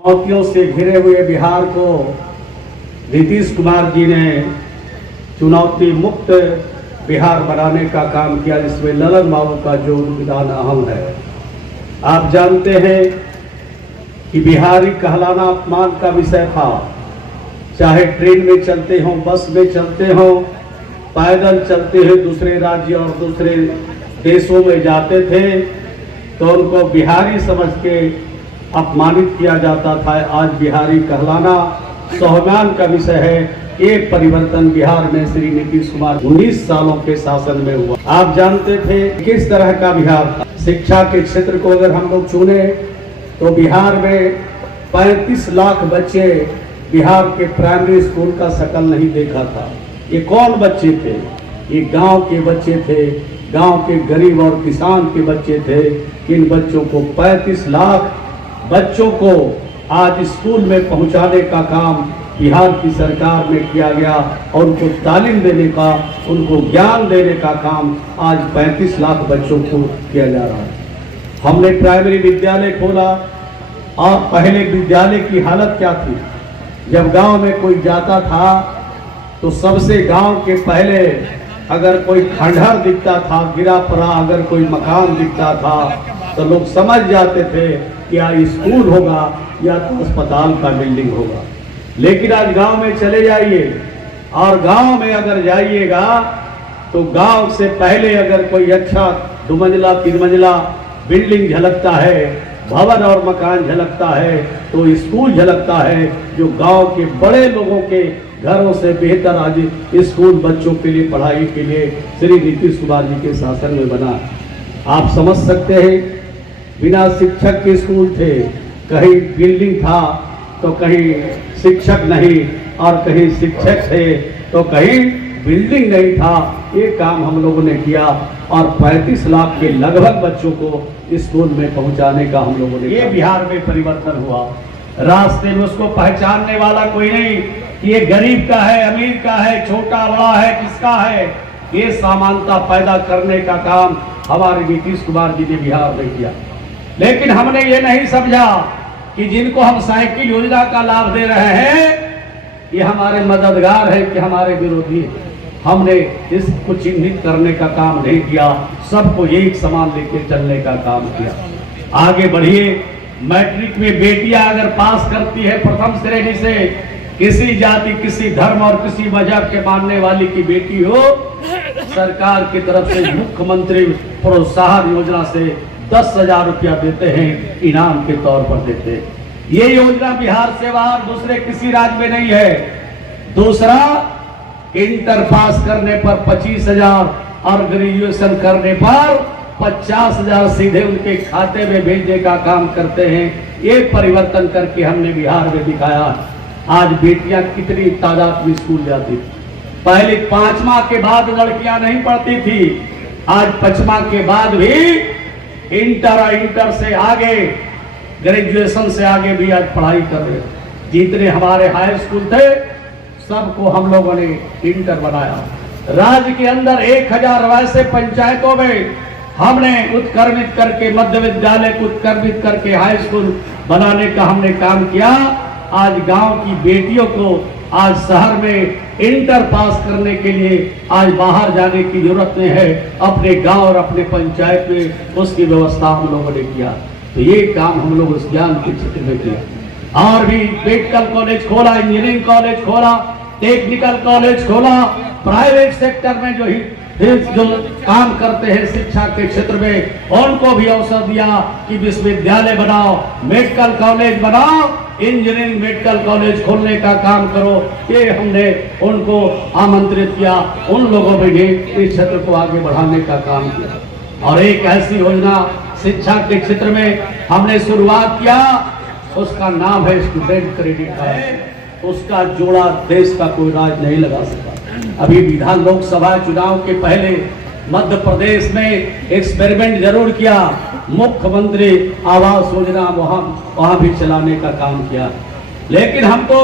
चुनौतियों से घिरे हुए बिहार को नीतीश कुमार जी ने चुनौती मुक्त बिहार बनाने का काम किया, जिसमें ललन बाबू का जो योगदान अहम है। आप जानते हैं कि बिहारी कहलाना अपमान का विषय था। चाहे ट्रेन में चलते हों, बस में चलते हों, पैदल चलते हुए दूसरे राज्य और दूसरे देशों में जाते थे तो उनको बिहारी समझ के अपमानित किया जाता था। आज बिहारी कहलाना स्वाभिमान का विषय है। एक परिवर्तन बिहार में श्री नीतीश कुमार 19 सालों के शासन में हुआ। आप जानते थे किस तरह का बिहार था। शिक्षा के क्षेत्र को अगर हम लोग चुने तो बिहार में 35 लाख बच्चे बिहार के प्राइमरी स्कूल का शक्ल नहीं देखा था। ये कौन बच्चे थे? ये गांव के बच्चे थे, गांव के गरीब और किसान के बच्चे थे। इन बच्चों को 35 लाख बच्चों को आज स्कूल में पहुंचाने का काम बिहार की सरकार में किया गया और उनको तालीम देने का, उनको ज्ञान देने का काम आज 35 लाख बच्चों को किया जा रहा है। हमने प्राइमरी विद्यालय खोला और पहले विद्यालय की हालत क्या थी? जब गांव में कोई जाता था तो सबसे गांव के पहले अगर कोई खंडहर दिखता था, गिरा पड़ा अगर कोई मकान दिखता था तो लोग समझ जाते थे कि या स्कूल होगा या तो अस्पताल का बिल्डिंग होगा। लेकिन आज गांव में चले जाइए और गांव में अगर जाइएगा तो गांव से पहले अगर कोई अच्छा 2 मंजिला 3 मंजिला बिल्डिंग झलकता है, भवन और मकान झलकता है तो स्कूल झलकता है, जो गांव के बड़े लोगों के घरों से बेहतर आज स्कूल बच्चों के लिए पढ़ाई के लिए श्री नीतीश कुमार जी के शासन में बना। आप समझ सकते हैं, बिना शिक्षक के स्कूल थे, कहीं बिल्डिंग था तो कहीं शिक्षक नहीं और कहीं शिक्षक थे तो कहीं बिल्डिंग नहीं था। ये काम हम लोगों ने किया और 35 लाख के लगभग बच्चों को स्कूल में पहुंचाने का हम लोगों ने, ये बिहार में परिवर्तन हुआ। रास्ते में उसको पहचानने वाला कोई नहीं कि ये गरीब का है, अमीर का है, छोटा बड़ा है, किसका है। ये समानता पैदा करने का काम हमारे नीतीश कुमार जी ने बिहार में किया। लेकिन हमने ये नहीं समझा कि जिनको हम साइकिल योजना का लाभ दे रहे हैं ये हमारे मददगार है कि हमारे विरोधी है। हमने इसको चिन्हित करने का काम नहीं किया, सबको एक समान लेके चलने का काम किया। आगे बढ़िए, मैट्रिक में बेटियां अगर पास करती है प्रथम श्रेणी से, किसी जाति, किसी धर्म और किसी मजहब के मानने वाली की बेटी हो, सरकार की तरफ से मुख्यमंत्री प्रोत्साहन योजना से 10,000 रुपया देते हैं, इनाम के तौर पर देते हैं। ये योजना बिहार से बाहर दूसरे किसी राज्य में नहीं है। दूसरा, इंटर पास करने पर 25,000 और ग्रेजुएशन करने पर 50,000 सीधे उनके खाते में भेजने का काम करते हैं। ये परिवर्तन करके हमने बिहार में दिखाया। आज बेटियां कितनी तादाद में स्कूल जाती थी। पहले 5वां के बाद लड़कियां नहीं पढ़ती थी, आज 5वां के बाद भी इंटर से आगे, ग्रेजुएशन से आगे भी आज पढ़ाई कर रहे। जितने हमारे हाई स्कूल थे सबको हम लोगों ने इंटर बनाया। राज्य के अंदर 1000 वैसे पंचायतों में हमने उत्क्रमित करके, मध्य विद्यालय को उत्क्रमित करके हाई स्कूल बनाने का हमने काम किया। आज गांव की बेटियों को आज शहर में इंटर पास करने के लिए आज बाहर जाने की जरूरत नहीं है, अपने गांव और अपने पंचायत में उसकी व्यवस्था हम लोगों ने किया। तो ये काम हम लोग उस ज्ञान के क्षेत्र में किया। और भी मेडिकल कॉलेज खोला, इंजीनियरिंग कॉलेज खोला, टेक्निकल कॉलेज खोला। प्राइवेट सेक्टर में जो काम करते हैं शिक्षा के क्षेत्र में, उनको भी अवसर दिया कि विश्वविद्यालय बनाओ, मेडिकल कॉलेज बनाओ, इंजीनियरिंग मेडिकल कॉलेज खोलने का काम करो। ये हमने उनको आमंत्रित किया, उन लोगों में भी इस क्षेत्र को आगे बढ़ाने का काम किया। और एक ऐसी योजना शिक्षा के क्षेत्र में हमने शुरुआत किया, उसका नाम है स्टूडेंट क्रेडिट कार्ड। उसका जोड़ा देश का कोई राज्य नहीं लगा सका। अभी विधान लोकसभा चुनाव के पहले मध्य प्रदेश में एक्सपेरिमेंट जरूर किया, मुख्यमंत्री आवास योजना वहां भी चलाने का काम किया। लेकिन हम तो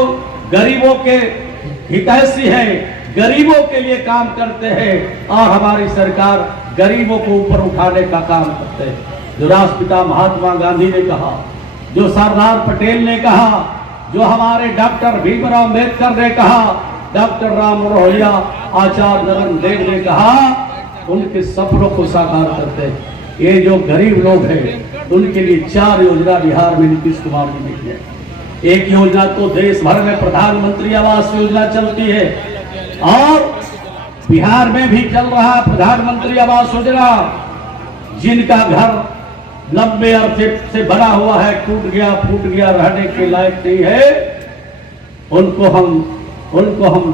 गरीबों के हितैषी हैं, गरीबों के लिए काम करते हैं और हमारी सरकार गरीबों को ऊपर उठाने का काम करते हैं। जो राष्ट्रपिता महात्मा गांधी ने कहा, जो सरदार पटेल ने कहा, जो हमारे डॉक्टर भीमराव अम्बेडकर ने कहा, डॉक्टर राम मनोहर आचार्य नरेंद्र देव ने कहा, उनके सपनों को साकार करते हैं। ये जो गरीब लोग हैं उनके लिए 4 योजना बिहार में नीतीश कुमार जी ने की है। एक योजना तो देश भर में प्रधानमंत्री आवास योजना चलती है और बिहार में भी चल रहा प्रधानमंत्री आवास योजना। जिनका घर लंबे अरसे से बना हुआ है, टूट गया फूट गया, रहने के लायक नहीं है, उनको हम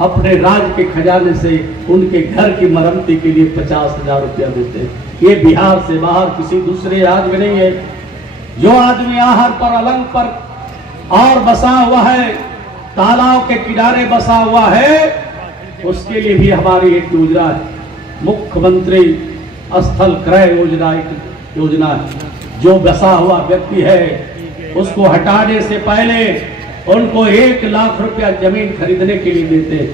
अपने राज्य के खजाने से उनके घर की मरम्मती के लिए 50,000 रुपया देते हैं। ये बिहार से बाहर किसी दूसरे राज्य में नहीं है। जो आदमी आहर पर अलंग पर और बसा हुआ है, तालाब के किनारे बसा हुआ है, उसके लिए भी हमारी एक योजना है, मुख्यमंत्री स्थल क्रय योजना। एक योजना है, जो बसा हुआ व्यक्ति है उसको हटाने से पहले उनको 1 लाख रुपया जमीन खरीदने के लिए देते हैं,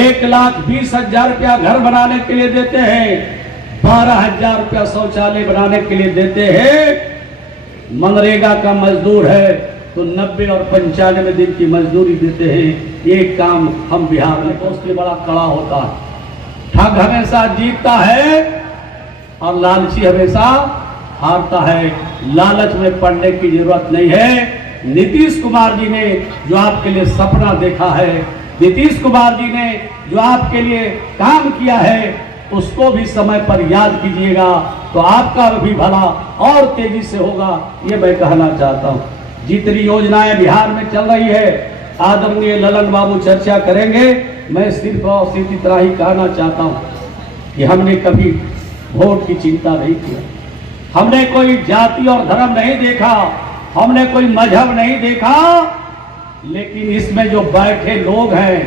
1,20,000 रुपया घर बनाने के लिए देते हैं, 12,000 रुपया शौचालय बनाने के लिए देते हैं। मनरेगा का मजदूर है तो 90 और 95 दिन की मजदूरी देते हैं। ये काम हम बिहार में, उसके बड़ा कड़ा होता है। ठग हमेशा जीतता है और लालची हमेशा हारता है। लालच में पड़ने की जरूरत नहीं है। नीतीश कुमार जी ने जो आपके लिए सपना देखा है, नीतीश कुमार जी ने जो आपके लिए काम किया है, उसको भी समय पर याद कीजिएगा तो आपका भी भला और तेजी से होगा, ये मैं कहना चाहता हूँ। जितनी योजनाएं बिहार में चल रही है, आदरणीय ललन बाबू चर्चा करेंगे। मैं सिर्फ और सिर्फ इतना ही कहना चाहता हूँ कि हमने कभी वोट की चिंता नहीं किया, हमने कोई जाति और धर्म नहीं देखा, हमने कोई मजहब नहीं देखा, लेकिन इसमें जो बैठे लोग हैं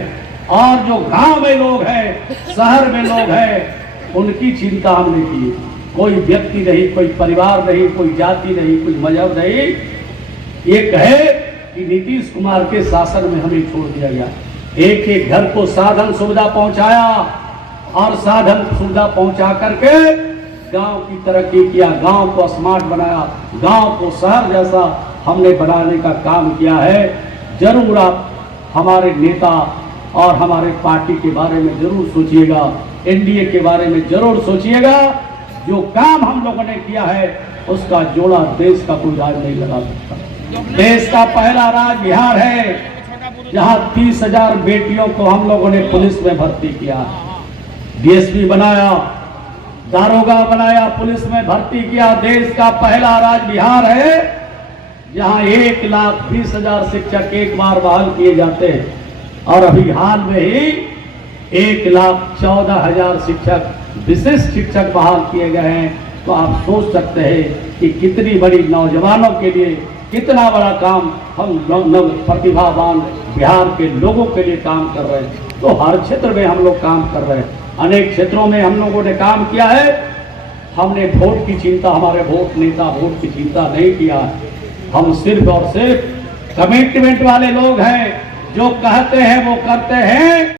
और जो गांव में लोग हैं, शहर में लोग हैं, उनकी चिंता हमने की। कोई व्यक्ति नहीं, कोई परिवार नहीं, कोई जाति नहीं, कोई मजहब नहीं। ये कहे कि नीतीश कुमार के शासन में हमें छोड़ दिया गया। एक एक घर को साधन सुविधा पहुंचाया और साधन सुविधा पहुंचा करके गांव की तरक्की किया, गांव को स्मार्ट बनाया, गांव को शहर जैसा हमने बनाने का काम किया है। जरूर आप हमारे नेता और हमारे पार्टी के बारे में जरूर सोचिएगा, एनडीए के बारे में जरूर सोचिएगा। जो काम हम लोगों ने किया है उसका जोड़ा देश का कोई राज नहीं लगा सकता। देश का पहला राज्य बिहार है जहां 30,000 बेटियों को हम लोगों ने पुलिस में भर्ती किया, डीएसपी बनाया, दारोगा बनाया, पुलिस में भर्ती किया। देश का पहला राज्य बिहार है जहां 1,20,000 शिक्षक एक बार बहाल किए जाते हैं और अभी हाल में ही 1,14,000 शिक्षक, विशिष्ट शिक्षक बहाल किए गए हैं। तो आप सोच सकते हैं कि कितनी बड़ी नौजवानों के लिए कितना बड़ा काम हम प्रतिभावान बिहार के लोगों के लिए काम कर रहे हैं। तो हर क्षेत्र में हम लोग काम कर रहे हैं, अनेक क्षेत्रों में हम लोगों ने काम किया है। हमने वोट की चिंता, हमारे वोट नेता वोट की चिंता नहीं किया। हम सिर्फ और सिर्फ कमिटमेंट वाले लोग हैं, जो कहते हैं वो करते हैं।